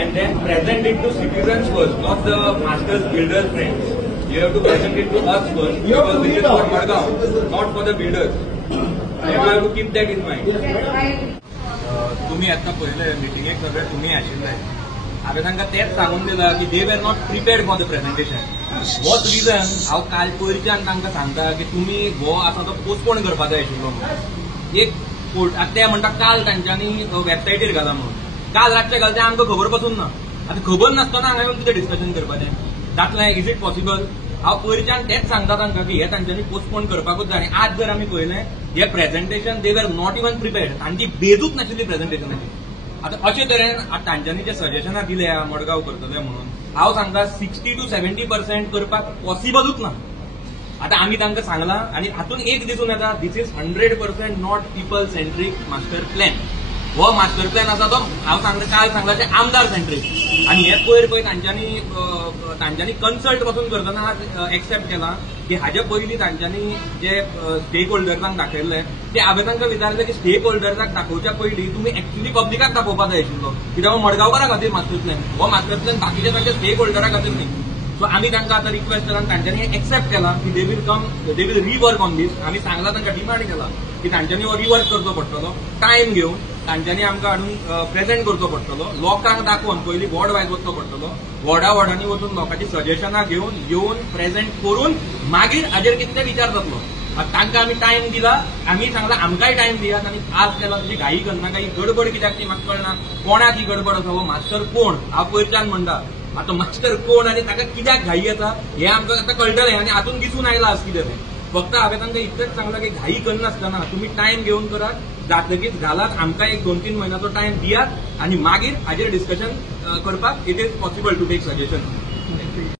and then present it to citizens first, not the masters, builders, friends. You have to present it to us first, because this is for Madgaon, not for the builders. You have to keep that in mind. तुम्ही आता पहिले मिटिंगेक सगळे तुम्ही आशिल्ले हांवें तांकां तेच सांगून दिलां की दे वर not prepared for the presentation. होच रिजन हांव काल पयरच्यान तांकां सांगता की तुमी हो आसा तो पोस्टपोन करपा जाय आशिल्लो म्हणून. एक ते म्हणटा काल तांच्यांनी वेबसायटीर घाला म्हणून. काल रातचे घाल तें आमकां खबर पासून ना. आतां खबर नासतना हांगा येवन कितें डिस्कशन करपाचें जातलें? Is it possible? हांव पयरच्यान तेच सांगता तांकां की हे तांच्यांनी पोस्टपोन करपाकूच जाय. आनी आज जर आमी पळयलें हे प्रेझेंटेशन दे वर नॉट इवन प्रिपेर्ड. तांची बेजूच नाशिल्ली प्रेझेंटेशनाची. आता अशे तरेन तांच्यांनी जे सजेशनां दिल्या मडगांव करतले म्हणून हांव सांगता 60 to 70% करपाक पॉसिबलूच ना. आता आमी तांकां सांगलां आनी हातून एक दिसून येता this is 100% not people centric master plan. हो मास्टर प्लॅन आसा तो हांव सांगता काल सांगला ते आमदार सेंट्रीक. आनी हे पयर तांच्यांनी कन्सल्ट पासून करतना एक्सेप्ट केला की हाजे पयलीं तांच्यांनी जे स्टेक होल्डर्सांक दाखयल्ले ते हांवें तांकां विचारलें की स्टेक होल्डर्सांक दाखोवच्या पयलीं तुमी एक्चुअली पब्लिकाक दाखोवपा जाय आशिल्लो, कित्याक हो मडगांवकारां खातीर मास्टर प्लॅन. हो मास्टर प्लॅन बाकीच्या तांच्या स्टेक होल्डरां खातीर न्ही. सो आमी तांकां आतां रिक्वेस्ट केला तांच्यांनी एक्सेप्ट केला की दे वील रिवर्क ऑन दीस. आमी सांगला तांकां डिमांड केला की तांच्यांनी हो रिवर्क करचो पडटलो, टायम घेवन तांच्यांनी आमकां हाडून प्रेझेंट करचो पडटलो, लोकांक दाखोवन पयलीं वॉर्ड वायज वचचो पडटलो, वॉर्डांनी वचून लोकांची सजेशनां येवन प्रेझेंट करून मागीर हाजेर कितें विचार जातलो. तांकां आमी टायम दिला. आमी सांगला आमकांय टायम दियात आनी आज केला तुजी घाई करनाका. ही गडबड कित्याक ती म्हाका कळना. कोणाक ही गडबड आसा? हो मास्टर कोण? हांव पयरच्यान म्हणटा आता मास्टर कोण आनी ताका कित्याक घाई येता हें आमकां आतां कळटलें आनी हातून दिसून आयला आज कितें तें. फक्त हांवें तांकां इतलेंच सांगलां की घाई करनासतना तुमी टायम घेवन करात, जातकीच घालात, आमकां एक 2-3 म्हयन्याचो टायम दियात आनी मागीर हाजेर डिस्कशन करपाक it is possible to take suggestion.